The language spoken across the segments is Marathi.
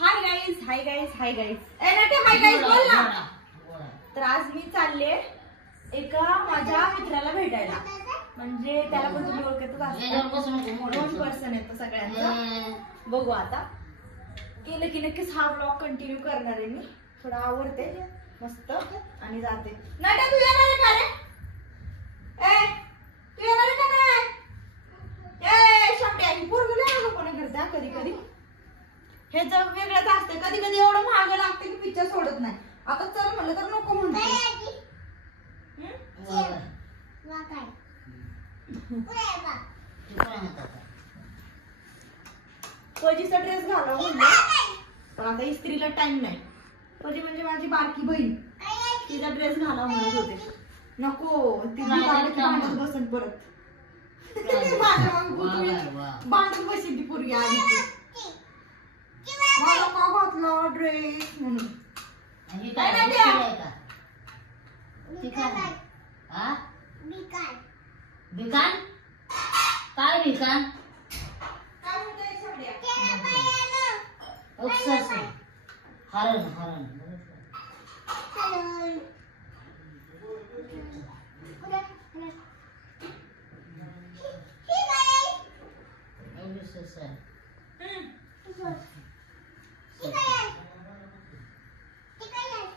हाय गाईज बोल ना. तर आज मी चालले एका माझ्या मित्राला भेटायला, म्हणजे त्याला पण तुम्ही ओळखतच असता. 2 पर्सन येतो सगळ्यांचा. बघू आता केलं की नक्कीच हा ब्लॉग कंटिन्यू करणार आहे मी. थोडा आवडते मस्त आणि जाते. नाटा तू येणार आहे का रे? तू येणार आहे का नाही? शामट्या पोरगं कोणा करता कधी कधी हे जग वेगळंच असते. कधी कधी एवढं महाग लागते की पिक्चर सोडत नाही. आता चल म्हणलं तर नको म्हणते. पजीचा ड्रेस घालावं म्हणलं, पण आता इस्त्रीला टाइम नाही. पजी म्हणजे माझी बारकी बहीण, तिचा ड्रेस घालावं म्हणत होते. नको ती भांडत बसत परत. भांडत बसली ती पोरगी आली मला का घातला ड्रेस म्हणून.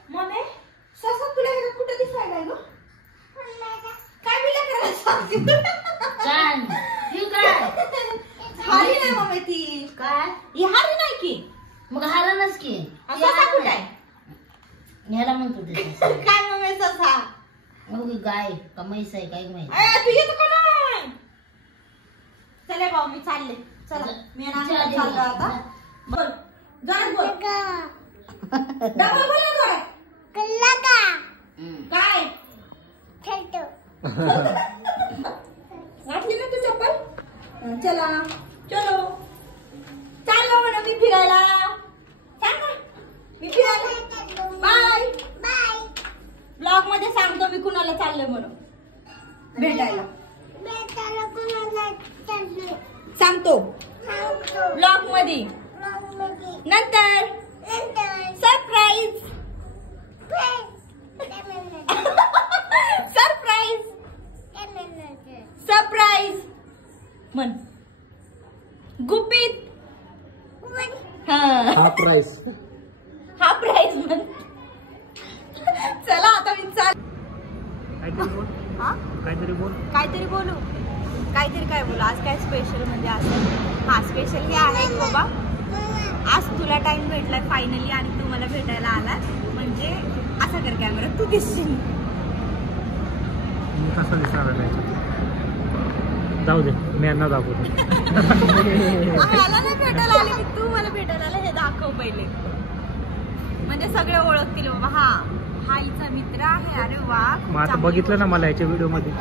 मम्मी ससा तुला हे कुठे दिसायला ग? काय बिला करायला सांगते? हारी नाही मम्मी ती. काय ही हारी नाही की? मग हारणच की. ससा कुठे आहे? ह्याला म्हणतो ते. काय मम्मी ससा? मग गाय का म्हैस आहे काय माहिती. तू येतो का नाही? चले भाऊ मी चालले. चला मी चाललो आता. बोल जोरात बोल. डबल बोल ना जोरात. काय वाटली ना तू चप्पल? चला चलो चाललो म्हणा मी फिरायला. सांग ना मी फिरायला. Bye bye. ब्लॉग मध्ये सांगतो मी कुणाला चाललोय म्हणून भेटायला. सांगतो ब्लॉग मध्ये. नंतर सरप्राईज. सरप्राईज सरप्राईज म्हण. गुपित. हा प्राइस म्हण. चला आता मी चाल. काहीतरी बोलू. काहीतरी काय बोलू. आज काय स्पेशल म्हणजे असं. हा स्पेशल हे आहे की बाबा आज तुला टाइम भेटलाय फायनली आणि तू मला भेटायला आलास. म्हणजे असं कर कॅमेरा तू दिसशील. कसं दिसणार जाऊ दे मी यांना दाखवतो. मला नाही भेटायला आले मी, तू मला भेटायला आले हे दाखव पहिले. म्हणजे सगळे ओळखतील बाबा हा हिचा मित्र आहे. अरे वा मग आता बघितलं ना मला याच्या व्हिडिओ मध्ये.